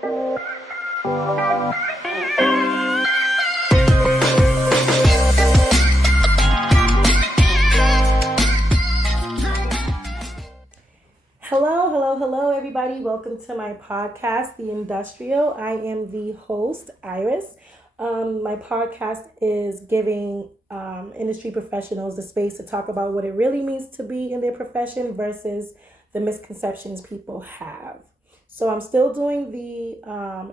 Hello, everybody. Welcome to my podcast, The Industrial. I am the host, Iris. My podcast is giving industry professionals the space to talk about what it really means to be in their profession versus the misconceptions people have. So I'm still doing the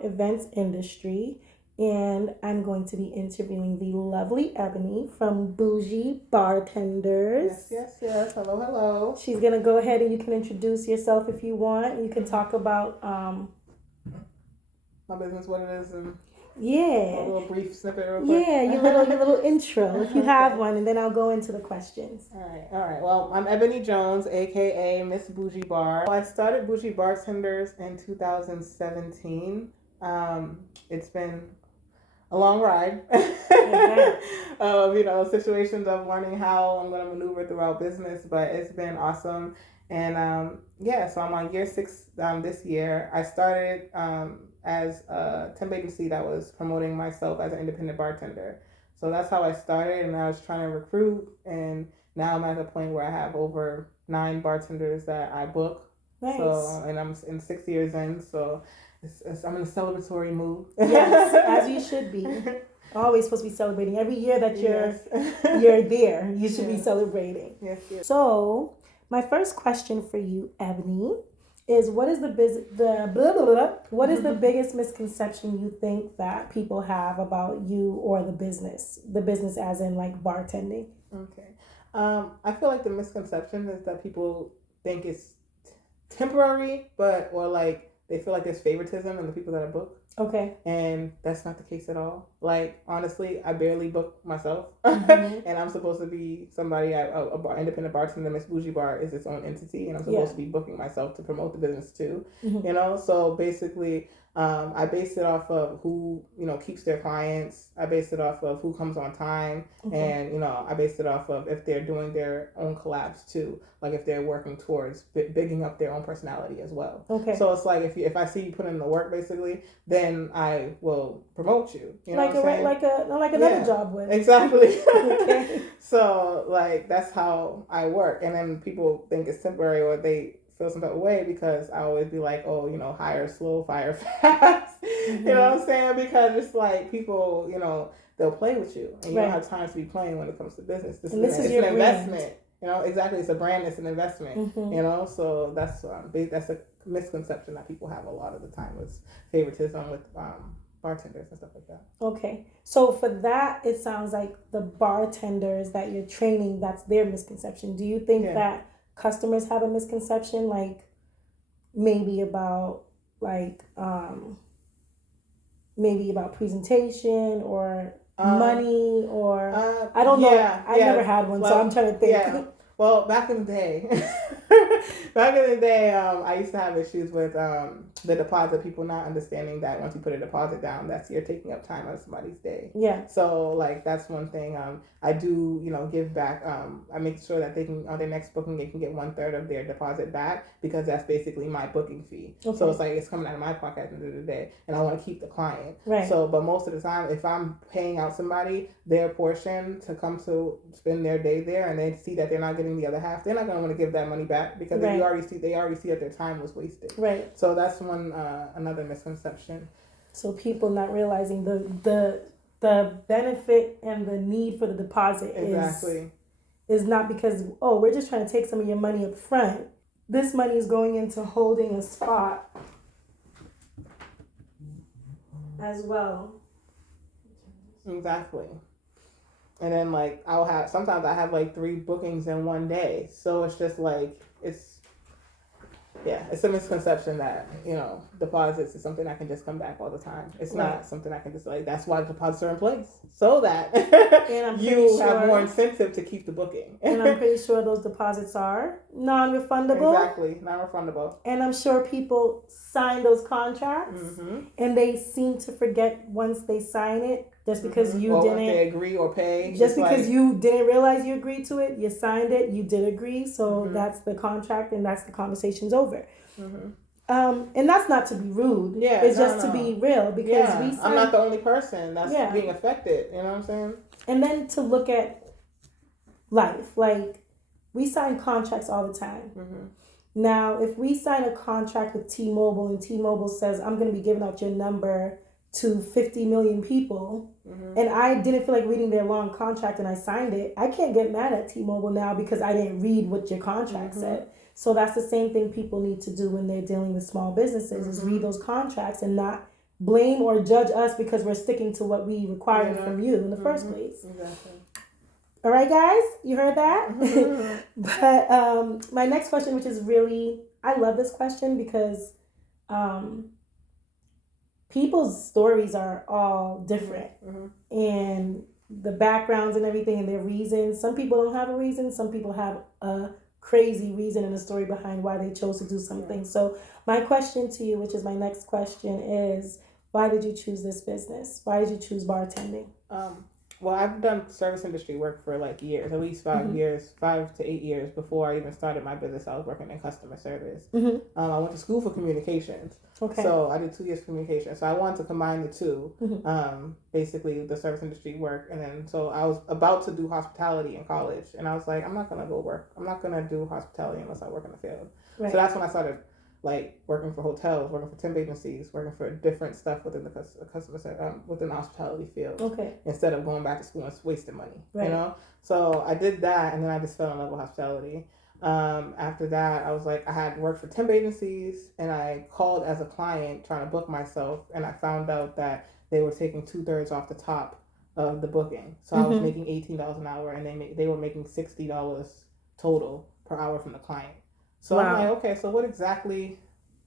events industry, and I'm going to be interviewing the lovely Ebony from Bougie Bartenders. Yes. Hello. She's going to go ahead and you can introduce yourself if you want. You can talk about my business, what it is, and a yeah, little brief snippet real quick. Yeah, your little intro if you have one, and then I'll go into the questions. All right. Well, I'm Ebony Jones, aka Miss Bougie Bar. I started Bougie Bartenders in 2017. It's been a long ride. Situations of learning how I'm going to maneuver throughout business, but it's been awesome. And so I'm on year 6 this year. I started as a temp agency that was promoting myself as an independent bartender. So that's how I started, and I was trying to recruit, and now I'm at the point where I have over 9 bartenders that I book. Nice. So, and I'm in 6 years in, so I'm in a celebratory mood. Yes, as you should be. Always supposed to be celebrating. Every year that you're there, you should be celebrating. Yes. So, my first question for you, Ebony, is what is the biggest misconception you think that people have about you or the business as in like bartending? Okay. I feel like the misconception is that people think it's temporary, or like they feel like there's favoritism in the people that I book. Okay. And that's not the case at all. Like, honestly, I barely book myself. Mm-hmm. And I'm supposed to be somebody, independent bartender. Miss Bougie Bar is its own entity, and I'm supposed to be booking myself to promote the business too. Mm-hmm. So basically, I base it off of who, keeps their clients. I base it off of who comes on time. And, I base it off of if they're doing their own collabs too. Like if they're working towards bigging up their own personality as well. Okay. So it's like if I see you put in the work, basically, then I will promote you. Like another job would. Exactly. Okay. So like that's how I work, and then people think it's temporary, or they feel some type of way because I always be like, hire slow, fire fast. Mm-hmm. You know what I'm saying? Because it's like people, they'll play with you, and you don't have time to be playing when it comes to business. It's an investment. Exactly. It's a brand. It's an investment. Mm-hmm. So that's a misconception that people have a lot of the time with favoritism with bartenders and stuff like that. Okay. So for that, it sounds like the bartenders that you're training, that's their misconception. Do you think that customers have a misconception, like maybe about presentation or money, or I don't know. I never had one, so I'm trying to think. Yeah. Well, back in the day, I used to have issues with the deposit. People not understanding that once you put a deposit down, that's you're taking up time out of somebody's day. Yeah. So like that's one thing. I do give back. I make sure that they can on their next booking they can get 1/3 of their deposit back, because that's basically my booking fee. Okay. So it's like it's coming out of my pocket at the end of the day, and I want to keep the client. Right. So, but most of the time, if I'm paying out somebody their portion to come to spend their day there, and they see that they're not getting the other half, they're not going to want to give that money back, because they already see that their time was wasted. Right. So that's another misconception. So people not realizing the benefit and the need for the deposit is not because we're just trying to take some of your money up front. This money is going into holding a spot as well. Exactly. And then like sometimes I have like 3 bookings in one day. So it's just like it's a misconception that, deposits is something that can just come back all the time. It's not something I can just that's why deposits are in place. So that you have more incentive to keep the booking. And I'm pretty sure those deposits are non-refundable. Exactly, non-refundable. And I'm sure people sign those contracts and they seem to forget once they sign it, just because you didn't they agree or pay. Just because you didn't realize you agreed to it, you signed it, you did agree, so that's the contract and that's the conversation's over. And that's not to be rude. Yeah, it's just to be real, because I'm not the only person that's being affected. You know what I'm saying? And then to look at life, like, we sign contracts all the time. Mm-hmm. Now, if we sign a contract with T-Mobile and T-Mobile says, I'm going to be giving out your number to 50 million people, and I didn't feel like reading their long contract and I signed it, I can't get mad at T-Mobile now because I didn't read what your contract said. So that's the same thing people need to do when they're dealing with small businesses, is read those contracts and not blame or judge us because we're sticking to what we required from you in the first place. Exactly. All right, guys, you heard that? But my next question, which is really, I love this question because people's stories are all different. And the backgrounds and everything and their reasons. Some people don't have a reason. Some people have a crazy reason and a story behind why they chose to do something. So my question to you, which is my next question, is why did you choose this business? Why did you choose bartending? Well, I've done service industry work for like years, at least 5 years, 5 to 8 years before I even started my business. I was working in customer service. I went to school for communications. Okay. So I did 2 years communication. So I wanted to combine the two, basically the service industry work. And then, so I was about to do hospitality in college. And I was like, I'm not going to go work. I'm not going to do hospitality unless I work in the field. Right. So that's when I started like working for hotels, working for temp agencies, working for different stuff within the customer within the hospitality field. Okay. Instead of going back to school and wasting money, right. You know. So I did that, and then I just fell in love with hospitality. After that, I was like, I had worked for temp agencies, and I called as a client trying to book myself, and I found out that they were taking 2/3 off the top of the booking. So I was making $18 an hour, and they were making $60 total per hour from the client. So I'm like, okay, so what exactly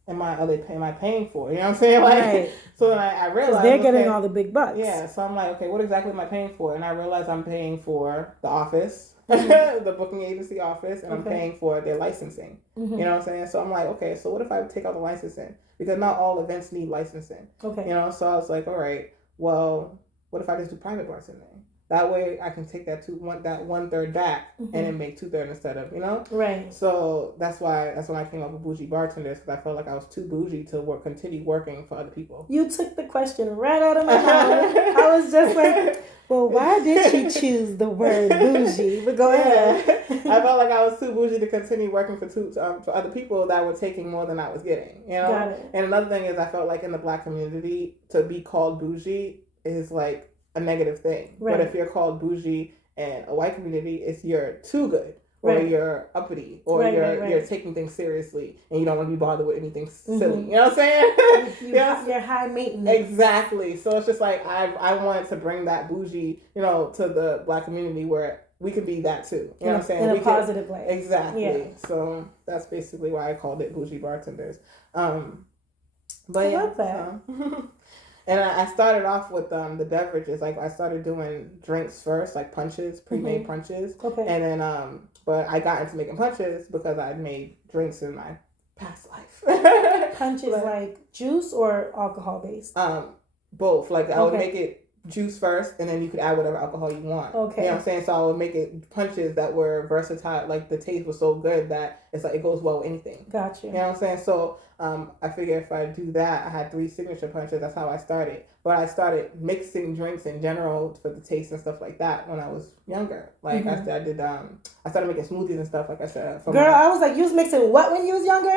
am I paying for? You know what I'm saying? Like, right. So then I realized they're getting all the big bucks. Yeah. So I'm like, okay, what exactly am I paying for? And I realized I'm paying for the office, the booking agency office, and I'm paying for their licensing. You know what I'm saying? So I'm like, okay, so what if I take out the licensing? Because not all events need licensing. Okay. You know, so I was like, all right, well, what if I just do private bartending? That way I can take that 1/3 back and then make 2/3 instead of, you know? Right. So that's when I came up with Bougie Bartenders, because I felt like I was too bougie to continue working for other people. You took the question right out of my mouth. I was just like, well, why did she choose the word bougie? But go ahead. I felt like I was too bougie to continue working for other people that were taking more than I was getting, you know? Got it. And another thing is, I felt like in the Black community, to be called bougie is like a negative thing. Right. But if you're called bougie in a white community, it's you're too good, or you're uppity, or you're taking things seriously, and you don't want to be bothered with anything silly. You know what I'm saying? You're high maintenance. Exactly. So it's just like I wanted to bring that bougie, you know, to the Black community where we could be that too. You know what I'm saying? In a positive way. Exactly. Yeah. So that's basically why I called it Bougie Bartenders. But I love that. And I started off with the beverages. Like, I started doing drinks first, like punches, pre-made punches. Okay. And then, but I got into making punches because I made drinks in my past life. Punches like juice or alcohol based? Both. Like, I would make it juice first, and then you could add whatever alcohol you want. Okay. You know what I'm saying? So I would make it punches that were versatile. Like, the taste was so good that it's like it goes well with anything. Gotcha. You know what I'm saying? So I figured if I do that, I had 3 signature punches. That's how I started. But I started mixing drinks in general for the taste and stuff like that when I was younger. Like, I started making smoothies and stuff, like I said. I was like, you was mixing what when you was younger?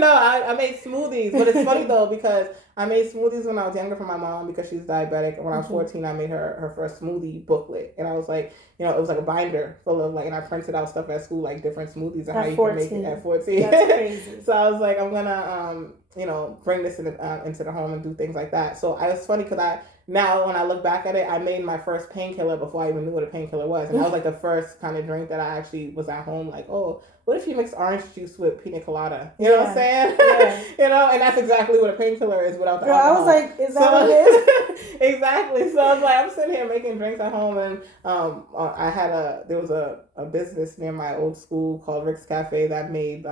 No, I made smoothies. But it's funny, though, because I made smoothies when I was younger for my mom because she was diabetic. And when I was 14, I made her first smoothie booklet. And I was like, you know, it was like a binder full of, like, and I printed out stuff at school, like different smoothies and how you can make it at 14. That's crazy. So I was like, I'm going to, you know, bring this into the home and do things like that. So it's funny because now when I look back at it, I made my first painkiller before I even knew what a painkiller was. And that was like the first kind of drink that I actually was at home like, oh, what if you mix orange juice with pina colada? You know what I'm saying? Yeah. You know, and that's exactly what a painkiller is without the alcohol. I was like, is that what it is? Exactly. So I was like, I'm sitting here making drinks at home, and there was a business near my old school called Rick's Cafe that made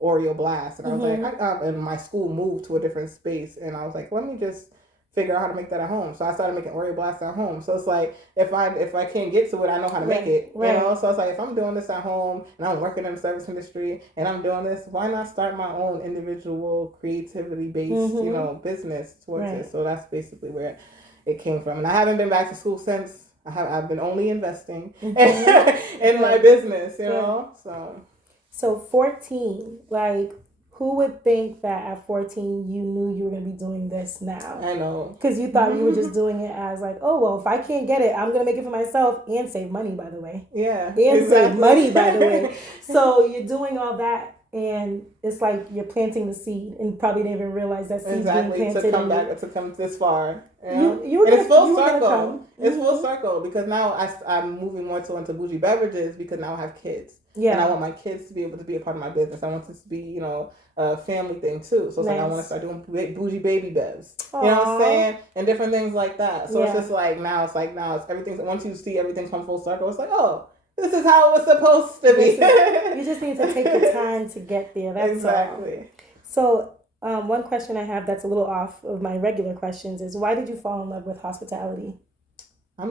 Oreo Blast. And I was like, and my school moved to a different space, and I was like, let me just figure out how to make that at home. So I started making Oreo blasts at home. So it's like if I can't get to it, I know how to make it. You know. So it's like if I'm doing this at home and I'm working in the service industry and I'm doing this, why not start my own individual creativity based business towards it? So that's basically where it came from. And I haven't been back to school since. I've been only investing in my business. You know. So 14, like. Who would think that at 14 you knew you were going to be doing this now? I know. Because you thought you were just doing it as like, oh, well, if I can't get it, I'm going to make it for myself and save money, by the way. Yeah. And save money, by the way. So you're doing all that and it's like you're planting the seed and probably didn't even realize that seed's being planted. To come back, to come this far. It's full circle. It's full circle because now I'm moving more so into bougie beverages because now I have kids. Yeah. And I want my kids to be able to be a part of my business. I want this to be, a family thing too. So it's like I want to start doing bougie baby bevs. Aww. You know what I'm saying? And different things like that. So it's just like now it's everything. Once you see everything come full circle, it's like, oh, this is how it was supposed to be. You just need to take the time to get there. That's exactly. So one question I have that's a little off of my regular questions is why did you fall in love with hospitality? I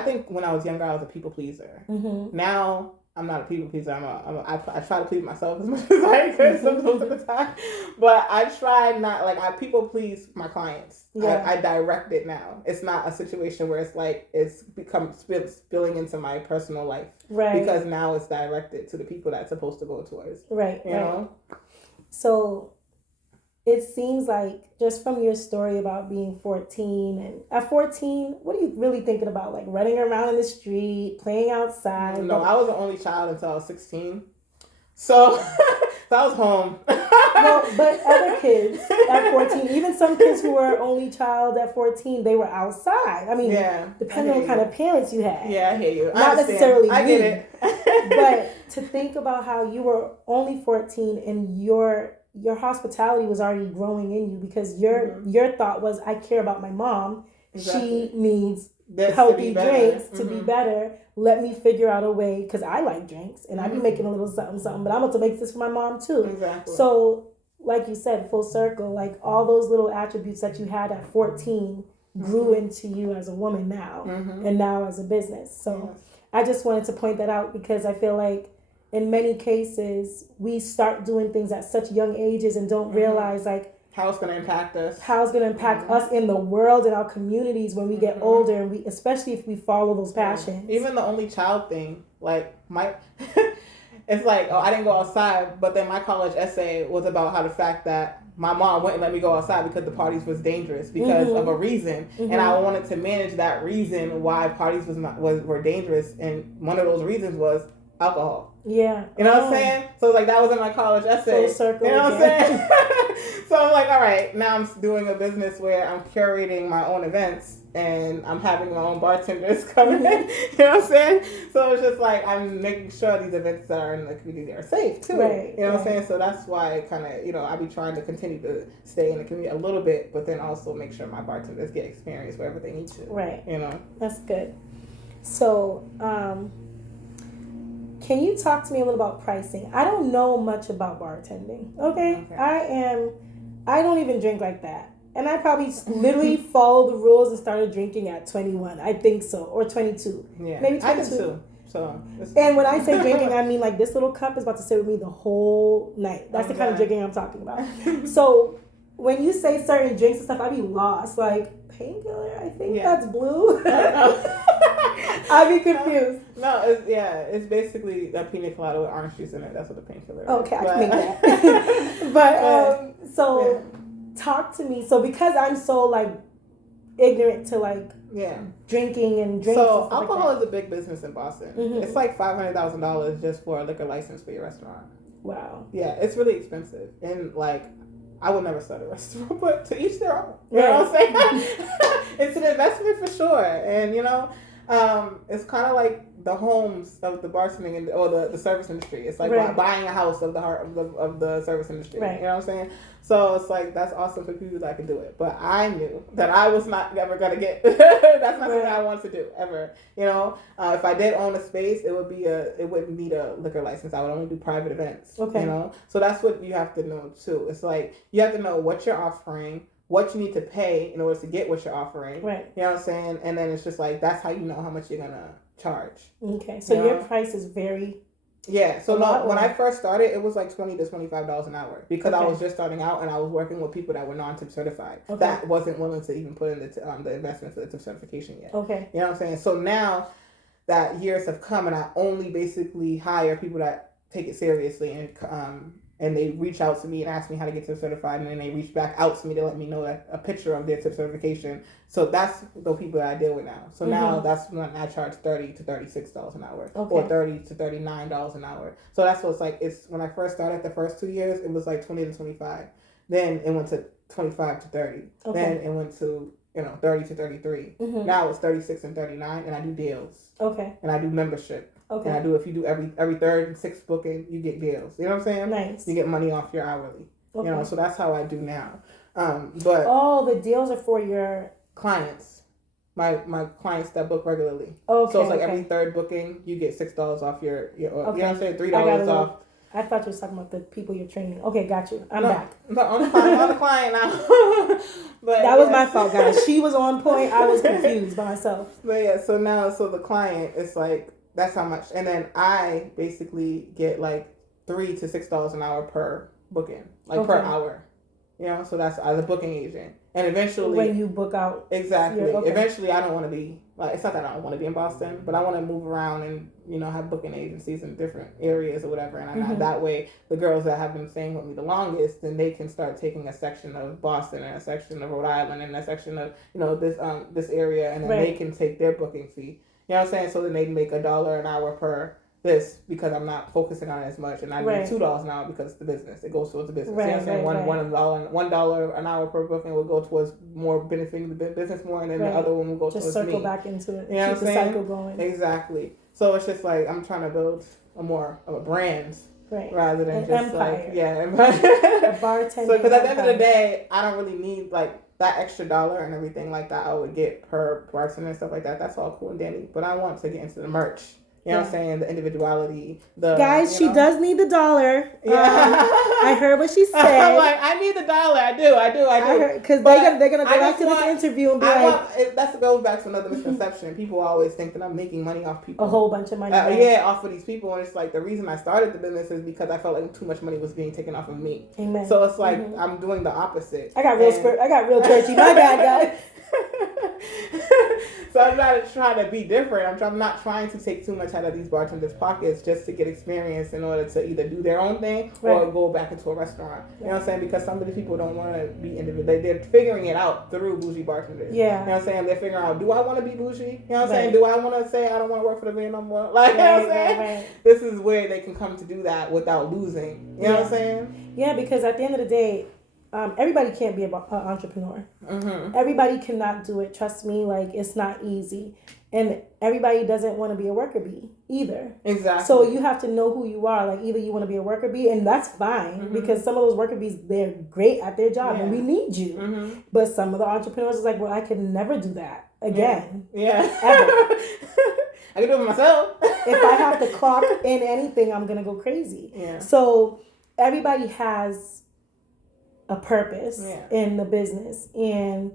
think when I was younger, I was a people pleaser. Mm-hmm. Now I'm not a people pleaser. I try to please myself as much as I could sometimes at the time, but I try not I people please my clients. Yeah. I direct it now. It's not a situation where it's like it's become spilling into my personal life, right? Because now it's directed to the people that's supposed to go towards, right? You know. So it seems like just from your story about being 14 and at 14, what are you really thinking about? Like running around in the street, playing outside? No, I was the only child until I was 16. So I was home. Well, but other kids at 14, even some kids who were only child at 14, they were outside. I mean, depending on what kind of parents you had. Yeah, I hear you. Not necessarily I get it. But to think about how you were only 14 and your hospitality was already growing in you because your thought was, I care about my mom. Exactly. She needs healthy drinks to be better. Let me figure out a way, because I like drinks and I be making a little something, but I'm about to make this for my mom too. Exactly. So, like you said, full circle, like all those little attributes that you had at 14 grew into you as a woman now and now as a business. So I just wanted to point that out because I feel like in many cases, we start doing things at such young ages and don't realize how it's going to impact us. How it's going to impact us in the world and our communities when we get older, and especially if we follow those passions. Even the only child thing, it's like, oh, I didn't go outside, but then my college essay was about how the fact that my mom wouldn't let me go outside because the parties was dangerous because of a reason, and I wanted to manage that reason why parties were dangerous, and one of those reasons was alcohol. Yeah. You know what I'm saying? So that was in my college essay. Full circle. You know what I'm saying? So I'm like, all right, now I'm doing a business where I'm curating my own events and I'm having my own bartenders coming in. You know what I'm saying? So it's just like I'm making sure these events that are in the community are safe too. Right. You know what I'm saying? So that's why kind of, I be trying to continue to stay in the community a little bit, but then also make sure my bartenders get experience wherever they need to. Right. That's good. So, can you talk to me a little about pricing? I don't know much about bartending. Okay. I don't even drink like that. And I probably literally followed the rules and started drinking at 21. I think so. Or 22. Yeah. Maybe 22. I did too. So, and when I say drinking, I mean this little cup is about to sit with me the whole night. That's the kind of drinking I'm talking about. So when you say certain drinks and stuff, I be lost. Painkiller, I think that's blue. I'd be confused. No, it's basically a pina colada with orange juice in it. That's what the painkiller is. Okay, I can make that. But talk to me. So because I'm so ignorant to drinking and drinks. So alcohol is a big business in Boston. It's $500,000 just for a liquor license for your restaurant. Wow. Yeah, it's really expensive, and I would never start a restaurant, but to each their own. You know what I'm saying? It's an investment for sure, and it's kind of like the homes of the bartending or the service industry. It's like buying a house of the heart of the service industry. Right. You know what I'm saying? So it's that's awesome for people that can do it. But I knew that I was not ever gonna get. That's not something I wanted to do ever. If I did own a space, it wouldn't need a liquor license. I would only do private events. Okay. So that's what you have to know too. It's you have to know what you're offering, what you need to pay in order to get what you're offering. Right. You know what I'm saying? And then it's just like, that's how you know how much you're going to charge. Okay. So your price is very... Yeah. So no, when I first started, it was like $20 to $25 an hour because I was just starting out and I was working with people that were non-tip certified. Okay. That wasn't willing to even put in the investment for the tip certification yet. Okay. You know what I'm saying? So now that years have come and I only basically hire people that take it seriously and they reach out to me and ask me how to get tip certified, and then they reach back out to me to let me know that a picture of their tip certification. So that's the people that I deal with now. So now that's when I charge $30 to $36 an hour, or $30 to $39 an hour. So that's what's like. It's when I first started the first 2 years, it was like 20 to 25. Then it went to 25 to 30. Okay. Then it went to 30 to 33. Now it's 36 and 39, and I do deals. Okay. And I do membership. Okay. And if you do every third and sixth booking, you get deals. You know what I'm saying? Nice. You get money off your hourly. Okay. So that's how I do now. But the deals are for your clients. My clients that book regularly. Okay. So it's like every third booking, you get $6 off your you know what I'm saying? $3 off. I thought you were talking about the people you're training. Okay, got you. I'm back. I'm on the client now. But that was my fault, guys. She was on point. I was confused by myself. But yeah, so the client, it's like, that's how much. And then I basically get like $3 to $6 an hour per booking, per hour. So that's as a booking agent. And eventually, when you book out, exactly. Eventually, I don't want to be like, it's not that I don't want to be in Boston, but I want to move around and have booking agencies in different areas or whatever. And that way, the girls that have been staying with me the longest, then they can start taking a section of Boston and a section of Rhode Island and a section of this area, and then they can take their booking fee. You know what I'm saying? So then they make $1 an hour per this because I'm not focusing on it as much, and I make $2 an hour because it's the business. It goes towards the business. You know what I'm saying? $1 an hour per booking will go towards more benefiting the business more, and then the other one will go towards me. Just circle back into it. You know what I'm saying? Keep the cycle going. Exactly. So it's just like I'm trying to build more of a brand. Right. Rather than an just empire. A bartender. So because at the end of the day, I don't really need like that extra dollar and everything like that I would get per bartender and stuff like that. That's all cool and dandy. But I want to get into the merch. You know what I'm saying? The individuality. Guys, she does need the dollar. Yeah. I heard what she said. I'm like, I need the dollar. I do. Because they're gonna go back to this interview and be that goes back to another misconception. People always think that I'm making money off people. A whole bunch of money. Off of these people. And it's like the reason I started the business is because I felt like too much money was being taken off of me. Amen. So it's like I'm doing the opposite. I got real churchy. My bad, guys. So I'm not trying to be different. I'm not trying to take too much out of these bartenders' pockets just to get experience in order to either do their own thing or go back into a restaurant. You know what I'm saying? Because some of these people don't want to be individual. They're figuring it out through Bougie Bartenders. Yeah. You know what I'm saying? They're figuring out, do I want to be bougie? You know what I'm saying? Do I want to say I don't want to work for the band no more? Like, you know what I'm saying? This is where they can come to do that without losing. You know what I'm saying? Yeah, because at the end of the day, everybody can't be an entrepreneur. Everybody cannot do it. Trust me, like it's not easy. And everybody doesn't want to be a worker bee either. Exactly. So you have to know who you are. Like either you want to be a worker bee, and that's fine because some of those worker bees, they're great at their job and we need you. But some of the entrepreneurs is like, well, I can never do that again. Yeah. Ever. I can do it myself. If I have to clock in anything, I'm going to go crazy. Yeah. So everybody has a purpose in the business, and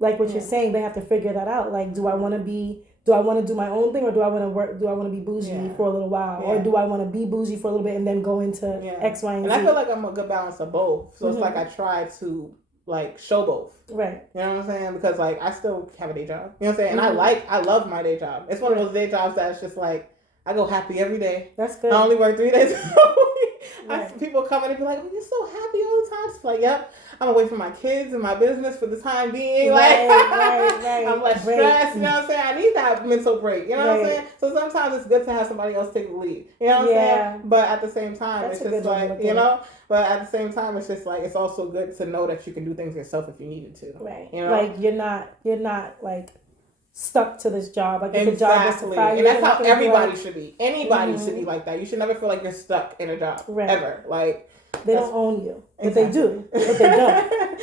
like what you're saying, they have to figure that out. Like, do I want to do my own thing, or do I want to work? Do I want to be bougie for a little while, or do I want to be bougie for a little bit and then go into X, Y, and Z? And I feel like I'm a good balance of both. So it's like I try to like show both. Right. You know what I'm saying? Because like I still have a day job. You know what I'm saying? And I love my day job. It's one of those day jobs that's just like I go happy every day. That's good. I only work 3 days a week. Right. People come in and be like, "Oh, you're so happy all the time." It's like, "Yep, I'm away from my kids and my business for the time being." Like, right. I'm less stressed. You know what I'm saying? I need that mental break. You know what I'm saying? So sometimes it's good to have somebody else take the lead. You know what I'm saying? But at the same time, it's just like But at the same time, it's just like it's also good to know that you can do things yourself if you needed to. Right. You know? Like you're not like stuck to this job. Like if the job is to and that's how everybody should be. Anybody should be like that. You should never feel like you're stuck in a job ever. Like they don't own you, but they do. But they don't.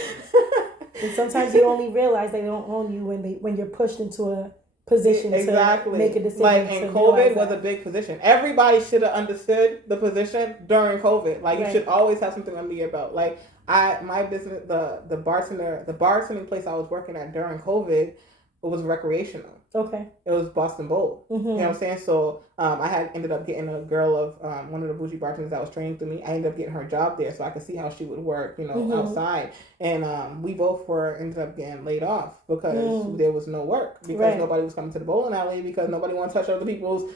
And sometimes you only realize they don't own you when you're pushed into a position exactly. to make a decision. Like, and COVID was a big position. Everybody should have understood the position during COVID. Like, you should always have something under your belt. Like, my business, the bartending place I was working at during COVID, it was recreational. Okay. It was Boston Bowl. Mm-hmm. You know what I'm saying? So I had ended up getting a girl of one of the Bougie Bartenders that was training through me. I ended up getting her job there so I could see how she would work, outside. And we both ended up getting laid off because there was no work. Because nobody was coming to the bowling alley because nobody wanted to touch other people's,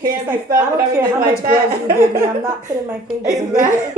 handy stuff. I don't care how much gloves you give me. I'm not putting my fingers in there.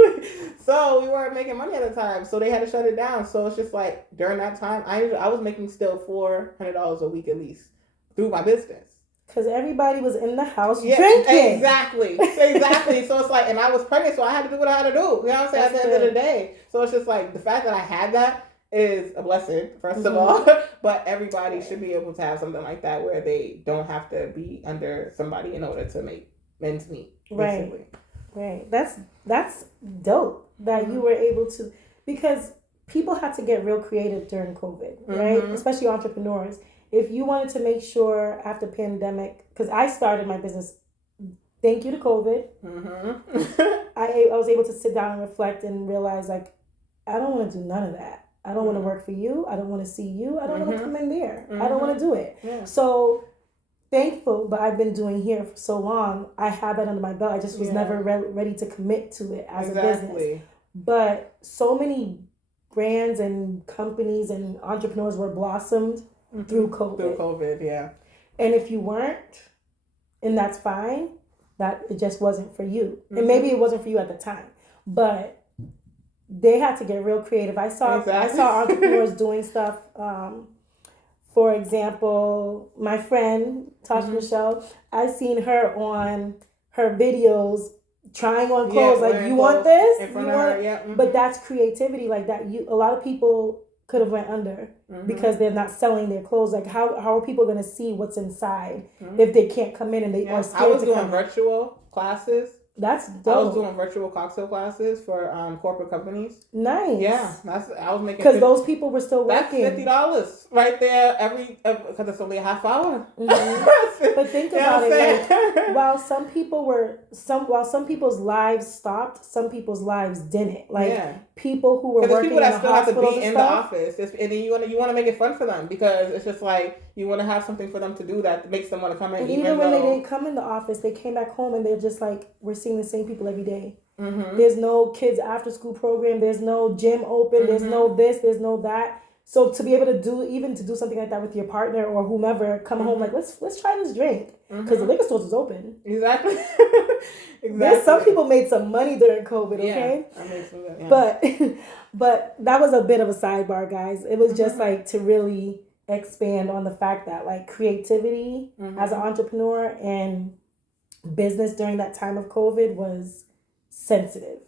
So we weren't making money at the time. So they had to shut it down. So it's just like during that time, I was making still $400 a week at least through my business. Because everybody was in the house drinking. Exactly. So it's like, and I was pregnant, so I had to do what I had to do. You know what I'm saying? At the end of the day. So it's just like the fact that I had that is a blessing, first of all. But everybody should be able to have something like that where they don't have to be under somebody in order to make ends meet. Basically. Right. That's dope that you were able to, because people had to get real creative during COVID, right? Especially entrepreneurs. If you wanted to make sure after pandemic, because I started my business, thank you to COVID, I was able to sit down and reflect and realize, like, I don't want to do none of that. I don't want to work for you. I don't want to see you. I don't want to come in there. I don't want to do it. Yeah. So thankful, but I've been doing here for so long. I had that under my belt. I just was never ready to commit to it as a business. But so many brands and companies and entrepreneurs were blossomed through COVID. Yeah. And if you weren't, and that's fine, that it just wasn't for you. And maybe it wasn't for you at the time. But they had to get real creative. I saw entrepreneurs doing stuff. For example, my friend Tasha Michelle, I've seen her on her videos trying on clothes. Like, you want this? In front of her, But that's creativity. Like that, a lot of people could have went under because they're not selling their clothes. Like, how are people going to see what's inside if they can't come in and they are scared to come? I was doing virtual classes. That's dope. I was doing virtual cocktail classes for corporate companies. Nice. Yeah, I was making because those people were still working. That's $50 right there because it's only a half hour. But think about it. Like, while some people's lives stopped, some people's lives didn't. Like people who were working people that in the still have to hospitals be in the office, and then you want to make it fun for them because it's just like you want to have something for them to do that makes them want to come in. And even when they didn't come in the office, they came back home and they're just like, we're seeing the same people every day. There's no kids after school program. There's no gym open. There's no this. There's no that. So to be able to do something like that with your partner or whomever, come home like let's try this drink because the liquor stores is open. Exactly. Some people made some money during COVID. Okay. Yeah, I made some. Yeah. But that was a bit of a sidebar, guys. It was just like to really expand on the fact that like creativity as an entrepreneur and business during that time of COVID was sensitive.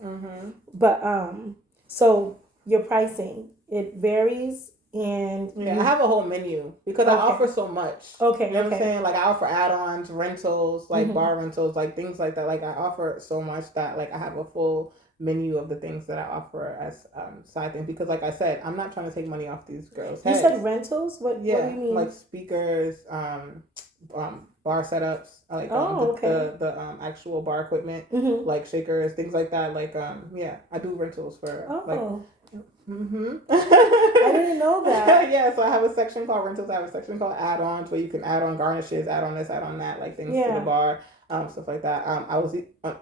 But so your pricing, it varies, and I have a whole menu because I offer so much. Okay. You know what I'm saying? Like I offer add-ons, rentals, like bar rentals, like things like that. Like I offer so much that like I have a full menu of the things that I offer as side things because like I said, I'm not trying to take money off these girls' heads. You said rentals? What do you mean? Like speakers, bar setups, like the actual bar equipment, like shakers, things like that. Like I do rentals for I didn't know that. So I have a section called rentals. I have a section called add-ons where you can add on garnishes, add on this, add on that, like things to the bar, stuff like that.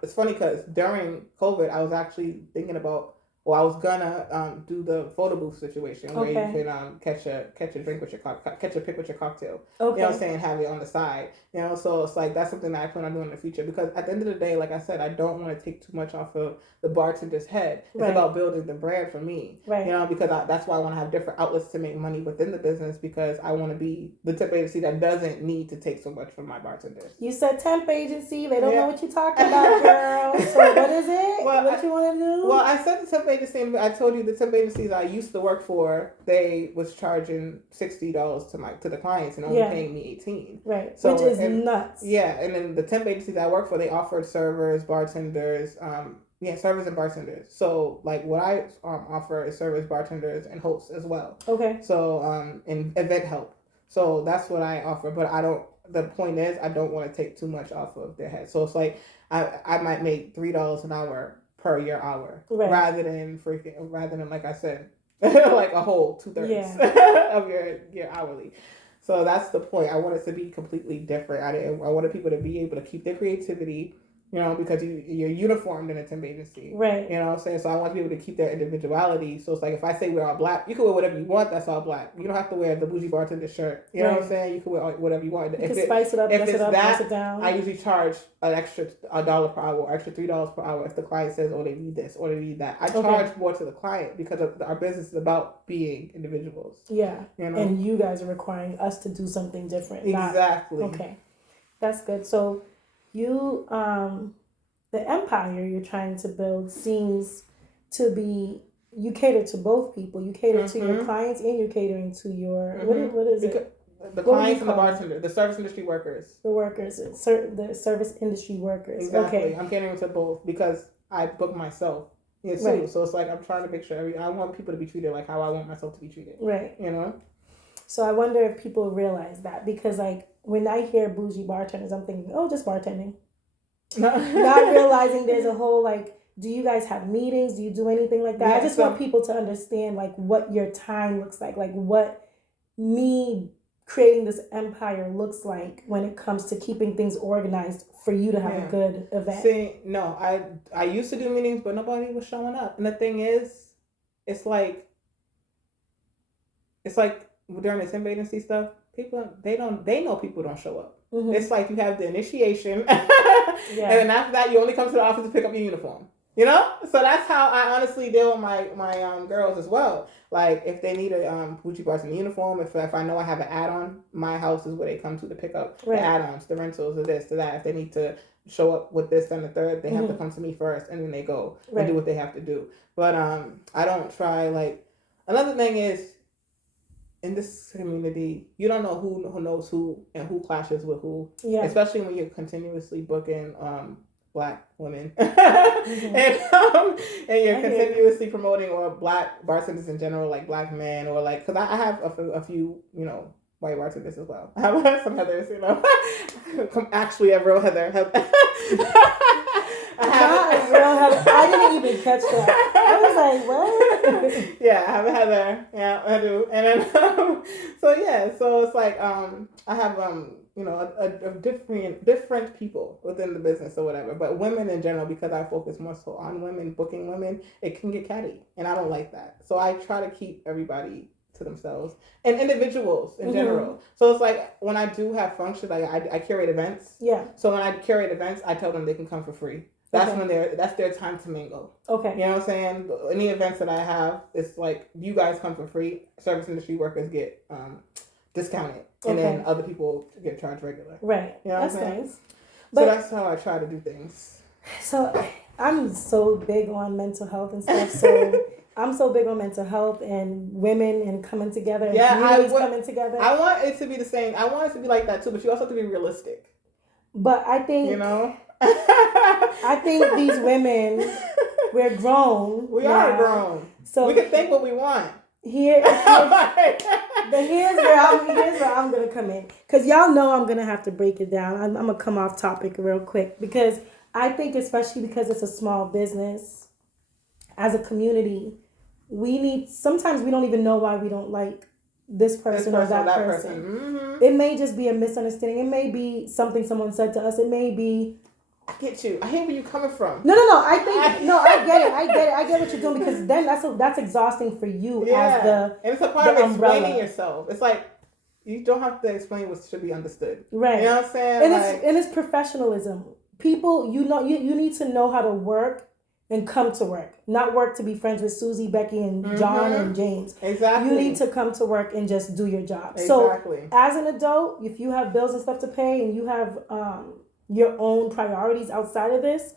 It's funny because during COVID, I was actually thinking about. Well, I was gonna do the photo booth situation where you can catch a drink with your catch a pic with your cocktail. You know what I'm saying? Have it on the side. You know, so it's like that's something that I plan on doing in the future because at the end of the day, like I said, I don't want to take too much off of the bartender's head. It's about building the brand for me. Right. You know, because that's why I want to have different outlets to make money within the business because I want to be the temp agency that doesn't need to take so much from my bartenders. You said temp agency. They don't know what you're talking about, girl. So what is it? What you want to do? Well, I said the temp agency. I told you the temp agencies I used to work for, they was charging $60 to the clients and only paying me $18. Right. So, which is nuts. Yeah, and then the temp agencies I work for, they offered servers, bartenders, servers and bartenders. So like what I offer is servers, bartenders, and hosts as well. Okay. So and event help. So that's what I offer. But the point is, I don't want to take too much off of their head. So it's like, I might make $3 an hour per your hour, Right. rather than like I said, like a whole 2/3 of your hourly. So that's the point. I want it to be completely different. I wanted people to be able to keep their creativity, because you're uniformed in a temp agency. Right. You know what I'm saying? So I want people to keep their individuality. So it's like, if I say we're all black, you can wear whatever you want. That's all black. You don't have to wear the Bougie Bartender shirt. You know what I'm saying? You can wear whatever you want. You can spice it up, dress it up, dress it down. I usually charge an extra $1 per hour, or extra $3 per hour if the client says, oh, they need this or they need that. I charge more to the client because our business is about being individuals. Yeah. And you guys are requiring us to do something different. Exactly. Okay. That's good. So you, the empire you're trying to build seems to be, you cater to both people. You cater to your clients and you're catering to your, what is it? The clients and the bartender, the service industry workers. The workers, the service industry workers. Exactly. Okay. I'm catering to both because I book myself. Yeah, too. Right. So it's like, I'm trying to make sure I want people to be treated like how I want myself to be treated. Right. So I wonder if people realize that, because like when I hear bougie bartenders, I'm thinking, oh, just bartending. Not realizing there's a whole, like, do you guys have meetings? Do you do anything like that? Yeah, I just want people to understand like what your time looks like what me creating this empire looks like when it comes to keeping things organized for you to have a good event. See, no, I used to do meetings, but nobody was showing up. And the thing is, it's like during the temp agency stuff, people they know people don't show up. Mm-hmm. It's like you have the initiation, and then after that you only come to the office to pick up your uniform. So that's how I honestly deal with my girls as well. Like if they need a Bougie Bartender uniform, if I know I have an add-on, my house is where they come to pick up the add-ons, the rentals, or this, or that. If they need to show up with this and the third, they have to come to me first, and then they go and do what they have to do. But I don't try another thing is, in this community, you don't know who knows who and who clashes with who. Yeah. Especially when you're continuously booking Black women and you're continuously promoting or Black bartenders in general, like Black men, or like, because I have a few white bartenders as well. I have some Heathers, actually a real Heather. I didn't even catch that. I was like, what? Yeah, I have a Heather. Yeah, I do. And then, so it's like, I have, different people within the business or whatever. But women in general, because I focus more so on women, booking women, it can get catty. And I don't like that. So I try to keep everybody to themselves and individuals in general. So it's like when I do have functions, like I curate events. Yeah. So when I curate events, I tell them they can come for free. That's when that's their time to mingle. Okay. You know what I'm saying? Any events that I have, it's like you guys come for free. Service industry workers get discounted, and then other people get charged regular. Right. You know what I'm saying? Nice. So that's how I try to do things. So I'm so big on mental health and stuff. So I'm so big on mental health and women and coming together. And communities coming together. I want it to be the same. I want it to be like that too, but you also have to be realistic. But I think I think these women, we're grown. We are grown. So we can think what we want. Here's where I'm gonna come in, because y'all know I'm gonna have to break it down. I'm gonna come off topic real quick, because I think, especially because it's a small business, as a community, sometimes we don't even know why we don't like this person or that person. Mm-hmm. It may just be a misunderstanding. It may be something someone said to us. It may be. I get you. I hear where you're coming from. No. I get it. I get what you're doing, because then that's exhausting for you as the and it's a part of explaining yourself. It's like you don't have to explain what should be understood. Right. You know what I'm saying? And it's professionalism. People, you need to know how to work and come to work, not work to be friends with Susie, Becky, and John and James. Exactly. You need to come to work and just do your job. Exactly. So as an adult, if you have bills and stuff to pay and you have your own priorities outside of this,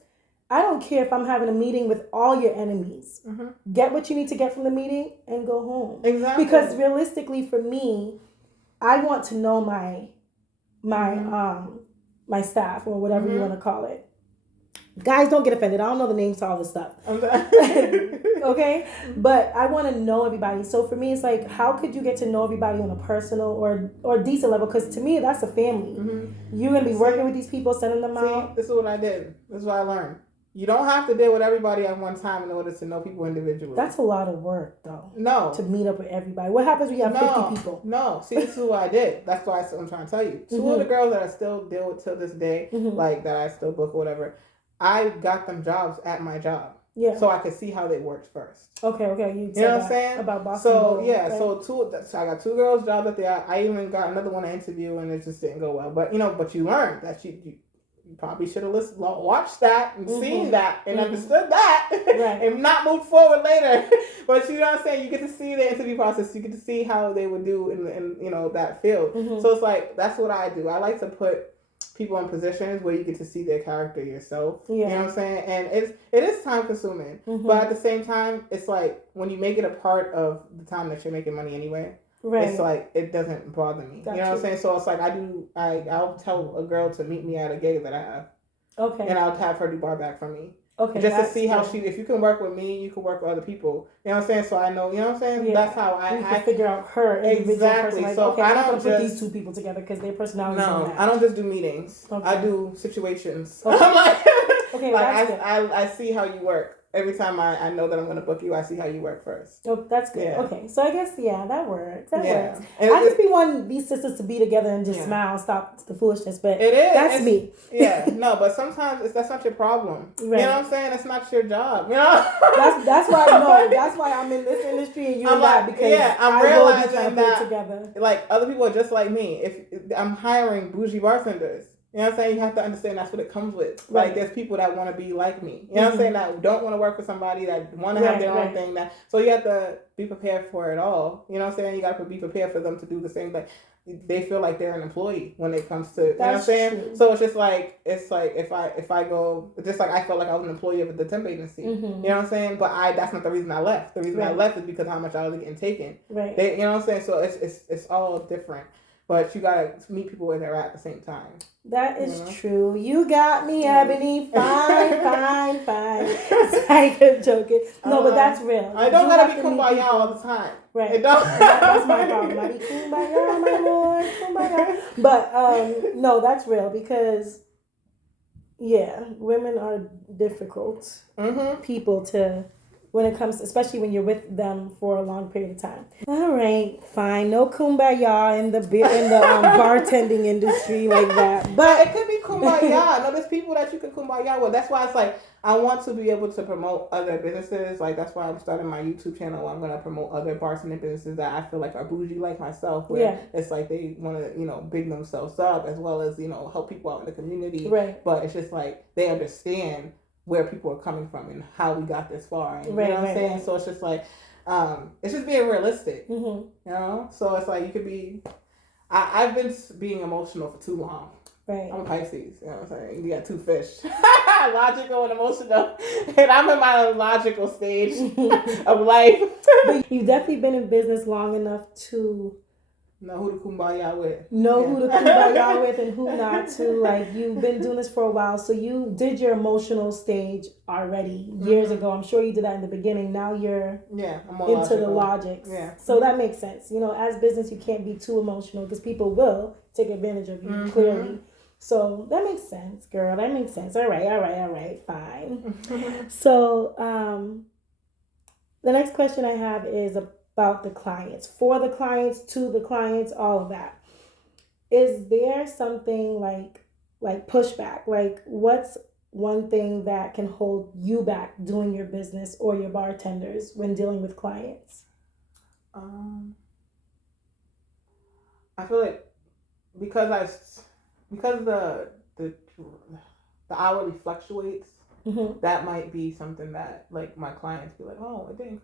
I don't care if I'm having a meeting with all your enemies. Mm-hmm. Get what you need to get from the meeting and go home. Exactly. Because realistically, for me, I want to know my staff, or whatever you want to call it. Guys, don't get offended. I don't know the names to all this stuff. Okay? But I want to know everybody. So for me, it's like, how could you get to know everybody on a personal or decent level? Because to me, that's a family. You're going to be working with these people, sending them out. This is what I did. This is what I learned. You don't have to deal with everybody at one time in order to know people individually. That's a lot of work, though. No. To meet up with everybody. What happens when you have 50 people? No. See, this is what I did. That's why I'm trying to tell you. Two of the girls that I still deal with till this day, like that I still book or whatever, I got them jobs at my job. Yeah. So I could see how they worked first. Okay. You know what I'm saying? About Boston. So, yeah. Right? So I got two girls' jobs up there. I even got another one to interview, and it just didn't go well. But, but you learned that you probably should have watched that and seen that and understood that and not moved forward later. But you know what I'm saying? You get to see the interview process. You get to see how they would do in that field. So it's like, that's what I do. I like to put people in positions where you get to see their character yourself. Yeah. You know what I'm saying? And it is time consuming. But at the same time, it's like when you make it a part of the time that you're making money anyway. Right. It's like, it doesn't bother me. Gotcha. You know what I'm saying? So it's like, I'll tell a girl to meet me at a gig that I have. Okay. And I'll have her do bar back for me. Okay. Just to see how if you can work with me, you can work with other people. You know what I'm saying? So I know, you know what I'm saying? Yeah. That's how I can figure out her individual person. Like, so okay, I don't put these two people together because their personalities don't match. I don't just do meetings. Okay. I do situations. Okay. I'm like, okay, like I see how you work. Every time I know that I'm going to book you, I see how you work first. Oh, that's good. Yeah. Okay. So I guess, that works. That works. And I just be wanting these sisters to be together and just smile, stop the foolishness. But it is. That's me. Yeah. No, but sometimes that's not your problem. Right. You know what I'm saying? It's not your job. You know? That's why I know. That's why I'm in this industry and you're not. Because I'm realizing that together. Like, other people are just like me. If I'm hiring Bougie Bartenders. You know what I'm saying? You have to understand that's what it comes with. Right. Like, there's people that want to be like me. You know what I'm saying? That don't want to work for somebody, that want to have their own thing. So you have to be prepared for it all. You know what I'm saying? You got to be prepared for them to do the same thing. They feel like they're an employee when it comes to, you know what I'm saying? True. So it's just like, if I go, just like I felt like I was an employee of the temp agency. You know what I'm saying? But that's not the reason I left. The reason I left is because how much I was getting taken. Right. You know what I'm saying? So it's all different. But you gotta meet people where they're at the same time. That is true. You got me, Ebony. Fine. I'm joking. No, but that's real. I don't gotta be kumbaya all the time. Right. It don't. That's my problem. I be kumbaya, my lord, kumbaya. But no, that's real because women are difficult people to. When it comes, especially when you're with them for a long period of time. All right, fine. No kumbaya in the bartending industry like that. But it could be kumbaya. No, there's people that you can kumbaya with. That's why it's like I want to be able to promote other businesses. Like that's why I'm starting my YouTube channel. I'm gonna promote other bartending businesses that I feel like are bougie like myself. Where it's like they want to big themselves up as well as help people out in the community. Right. But it's just like they understand where people are coming from and how we got this far. And, you know what I'm saying? Right. So it's just like, it's just being realistic, So it's like you could be, I've been being emotional for too long. Right. I'm a Pisces, you know what I'm saying? You got two fish, logical and emotional. And I'm in my logical stage of life. But you've definitely been in business long enough to know who to kumbaya with. Who to kumbaya with and who not to. Like, you've been doing this for a while, so you did your emotional stage already years ago. I'm sure you did that in the beginning. Now you're into the logics. Yeah. So that makes sense. As business, you can't be too emotional because people will take advantage of you, clearly. So that makes sense, girl. That makes sense. All right. Fine. So the next question I have is about the clients, for the clients, to the clients, all of that. Is there something like pushback? Like, what's one thing that can hold you back doing your business or your bartenders when dealing with clients? I feel like because the hourly fluctuates. That might be something that like my clients be like, oh, it didn't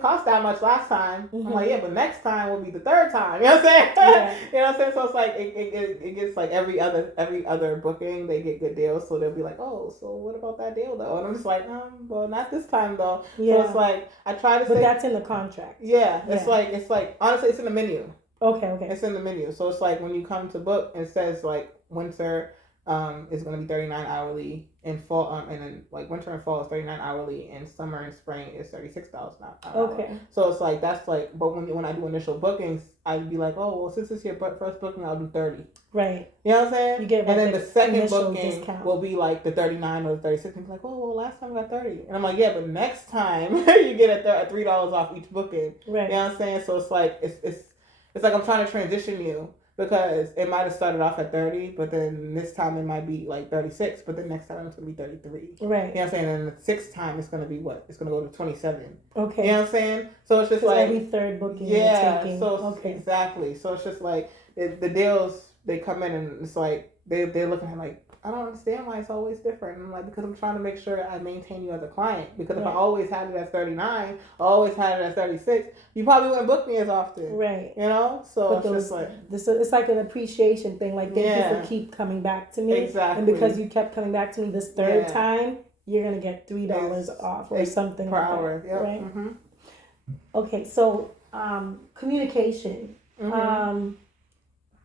cost that much last time. I'm like, yeah, but next time will be the third time. You know what I'm saying? Yeah. You know what I'm saying? So it's like it gets like every other booking they get good deals. So they'll be like, oh, so what about that deal though? And I'm just like, well, not this time though. Yeah. So it's like I try to. But that's in the contract. Yeah. It's like honestly, it's in the menu. Okay. It's in the menu. So it's like when you come to book, it says like winter is going to be $39 hourly in fall, and then like winter and fall is $39 hourly, and summer and spring is $36 an hour. Okay. So it's like that's like, but when I do initial bookings, I'd be like, oh well, since it's your first booking, I'll do 30. Right. You know what I'm saying? You get and then the second booking discount will be like the 39 or the 36. And be like, oh well, last time I got 30, and I'm like, yeah, but next time you get a $3 off each booking. Right. You know what I'm saying? So it's like it's like I'm trying to transition you. Because it might have started off at 30, but then this time it might be like 36, but then next time it's going to be 33. Right. You know what I'm saying? And the sixth time it's going to be what? It's going to go to 27. Okay. You know what I'm saying? So it's just like... every third booking yeah, you're taking. So okay. Exactly. So it's just like the deals, they come in and it's like, they're looking at like, I don't understand why it's always different. And I'm like, because I'm trying to make sure I maintain you as a client. Because if I always had it as 39, always had it as 36, you probably wouldn't book me as often. Right. You know? So but it's just like... it's like an appreciation thing. Like, thank you for keep coming back to me. Exactly. And because you kept coming back to me this third time, you're going to get $3 off or something per like hour. that. Yep. Right? Mm-hmm. Okay, so communication. Mm-hmm.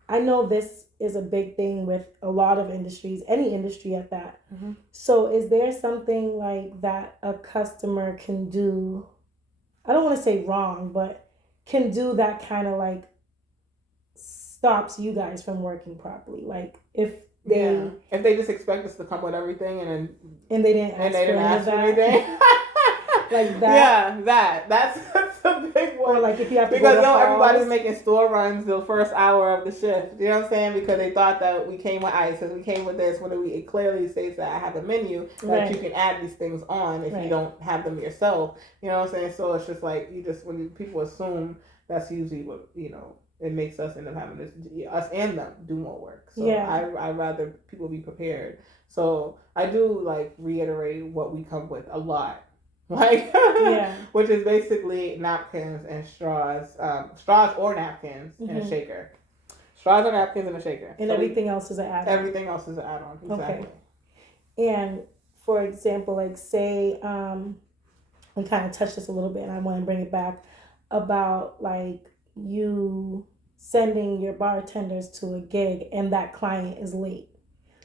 I know this is a big thing with a lot of industries, any industry at that. Mm-hmm. So is there something like that a customer can do, I don't want to say wrong, but can do that kind of like stops you guys from working properly? Like if they just expect us to come with everything and they didn't ask for anything. Like that. Yeah, that's a big one. Or like if you have to because go to everybody's making store runs the first hour of the shift. You know what I'm saying? Because they thought that we came with ice and we came with this. When it clearly states that I have a menu that you can add these things on if you don't have them yourself. You know what I'm saying? So it's just like when people assume that's usually what it makes us end up having us and them do more work. So I rather people be prepared. So I do like reiterate what we come with a lot. Like, which is basically napkins and straws or napkins and a shaker. Straws or napkins and a shaker. And so everything else is an add-on. Everything else is an add-on, exactly. Okay. And for example, like say, we kind of touched this a little bit and I want to bring it back about like you sending your bartenders to a gig and that client is late.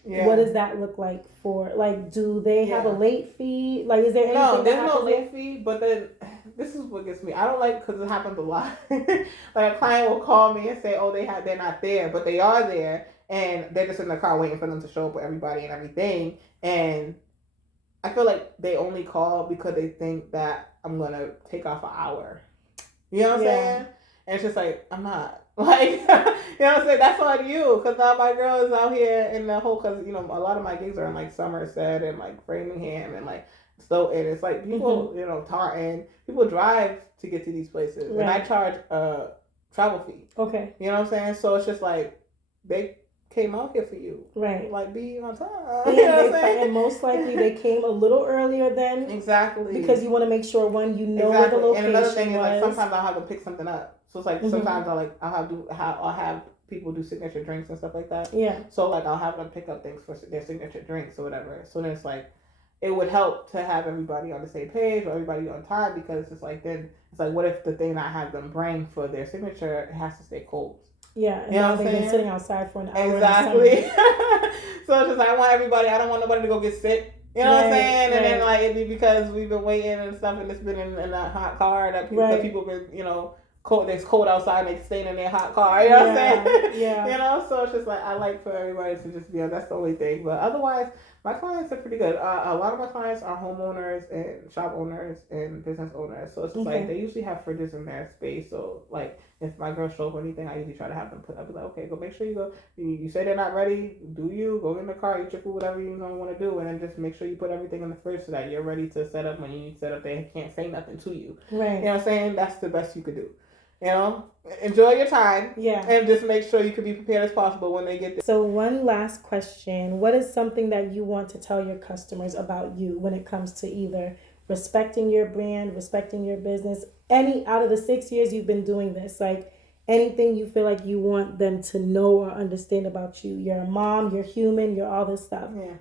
Yeah. What does that look like for, like, do they have a late fee? Like, is there anything No, there's no late fee, but then this is what gets me. I don't like, because it happens a lot. Like, a client will call me and say, oh, they're not there, but they are there, and they're just in the car waiting for them to show up with everybody and everything, and I feel like they only call because they think that I'm going to take off an hour. You know what I'm saying? And it's just like, I'm not. Like, you know what I'm saying? That's on you. Because now my girl is out here in the whole, because, a lot of my gigs are in, like, Somerset and, like, Framingham and, like, Stoughton. It's like people, Taunton. People drive to get to these places. Right. And I charge a travel fee. Okay. You know what I'm saying? So it's just like, they came out here for you. Right. Like, be on time. And, you know what I'm saying? And most likely they came a little earlier than. Exactly. Because you want to make sure, where the location was. And another thing is, like, sometimes I'll have to pick something up. So it's like sometimes I'll have people do signature drinks and stuff like that. Yeah. So like I'll have them pick up things for their signature drinks or whatever. So then it's like it would help to have everybody on the same page or everybody on time, because it's like then it's like, what if the thing I have them bring for their signature has to stay cold? Yeah, and now they've been sitting outside for an hour. Exactly. So it's just I don't want nobody to go get sick. You know what I'm saying? And then like it'd be because we've been waiting and stuff, and it's been in a hot car that people been cold. It's cold outside and they staying in their hot car. You know what I'm saying? Yeah. So it's just like I like for everybody to just be on. That's the only thing. But otherwise, my clients are pretty good. A lot of my clients are homeowners and shop owners and business owners. So it's just like they usually have fridges in their space. So like if my girls show up or anything, I usually try to have them I'll be like, okay, go make sure you go. You say they're not ready. Do you go in the car, eat your food, whatever you want to do, and then just make sure you put everything in the fridge so that you're ready to set up when you need to set up. They can't say nothing to you. Right. You know what I'm saying? That's the best you could do. Enjoy your time. Yeah. And just make sure you can be prepared as possible when they get there. So one last question. What is something that you want to tell your customers about you when it comes to either respecting your brand, respecting your business, any out of the 6 years you've been doing this, like anything you feel like you want them to know or understand about you? You're a mom, you're human, you're all this stuff. Yeah.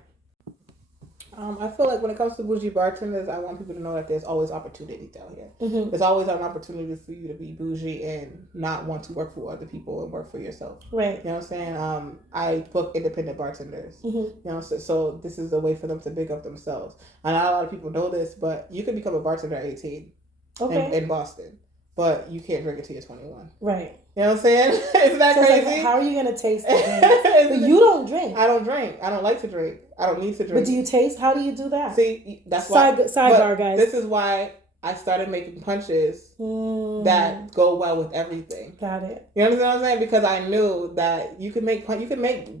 I feel like when it comes to bougie bartenders, I want people to know that there's always opportunities out here. Mm-hmm. There's always an opportunity for you to be bougie and not want to work for other people and work for yourself. Right. You know what I'm saying? I book independent bartenders. Mm-hmm. You know, so this is a way for them to big up themselves. And not a lot of people know this, but you can become a bartender at 18 in Boston, but you can't drink it till you're 21. Right. You know what I'm saying? Isn't that crazy? Like, how are you going to taste it? But you don't drink. I don't drink. I don't like to drink. I don't need to drink. But do you taste? How do you do that? See, that's why. Sidebar, guys. This is why I started making punches that go well with everything. Got it. You understand what I'm saying? Because I knew that you can make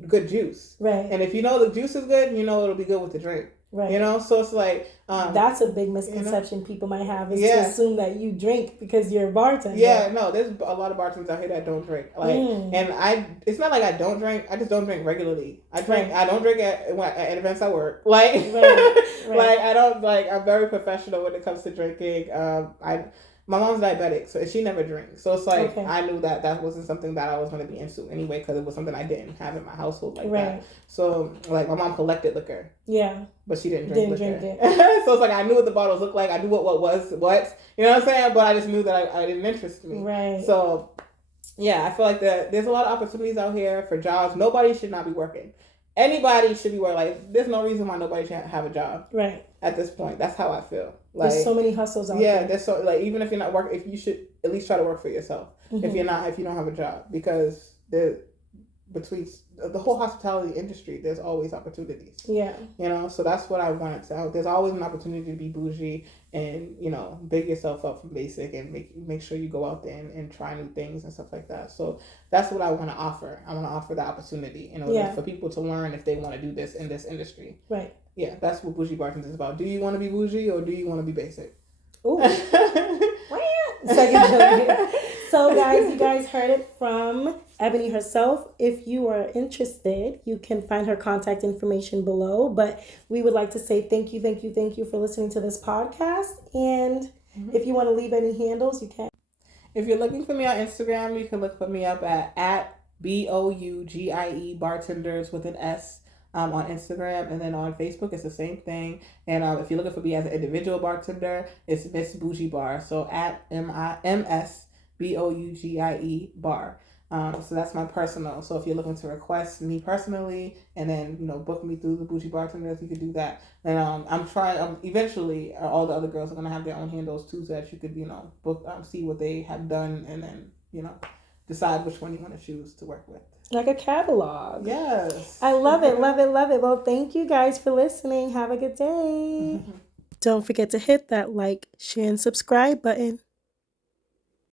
good juice. Right. And if you know the juice is good, you know it'll be good with the drink. Right. You know, so it's like that's a big misconception people might have is to assume that you drink because you're a bartender. Yeah, no, there's a lot of bartenders out here that don't drink. Like, and it's not like I don't drink. I just don't drink regularly. I don't drink at events I work. Like, like I don't like. I'm very professional when it comes to drinking. My mom's diabetic, so she never drinks. So it's like I knew that wasn't something that I was going to be into anyway because it was something I didn't have in my household like that. So like my mom collected liquor. Yeah. But she didn't drink liquor. So it's like I knew what the bottles looked like. I knew what was what. You know what I'm saying? But I just knew that I didn't interest me. Right. So yeah, I feel like there's a lot of opportunities out here for jobs. Nobody should not be working. Anybody should be working. Like, there's no reason why nobody should have a job. Right. At this point. That's how I feel. Like, there's so many hustles out there. Yeah, there's so, like, even if you're not working, if you should at least try to work for yourself. If you don't have a job. Because between the whole hospitality industry, there's always opportunities. Yeah. You know, so that's what I wanted to. There's always an opportunity to be bougie and, you know, big yourself up from basic and make sure you go out there and try new things and stuff like that. So that's what I want to offer. I want to offer the opportunity in order for people to learn if they want to do this in this industry. Right. Yeah, that's what Bougie Bartenders is about. Do you want to be bougie or do you want to be basic? Ooh. Second. So guys, you guys heard it from Ebony herself. If you are interested, you can find her contact information below. But we would like to say thank you for listening to this podcast. And if you want to leave any handles, you can. If you're looking for me on Instagram, you can look for me up at BOUGIE Bartenders with an S. On Instagram, and then on Facebook it's the same thing. And if you're looking for me as an individual bartender, it's Miss Bougie Bar. So at MIMSBOUGIE Bar. So that's my personal. So if you're looking to request me personally and then, you know, book me through the Bougie Bartenders, you could do that. And I'm trying. Eventually, all the other girls are gonna have their own handles too, so that you could, you know, book, see what they have done, and then, you know, decide which one you want to choose to work with. Like a catalog. Yes. I love it. Well, thank you guys for listening. Have a good day. Don't forget to hit that like, share, and subscribe button.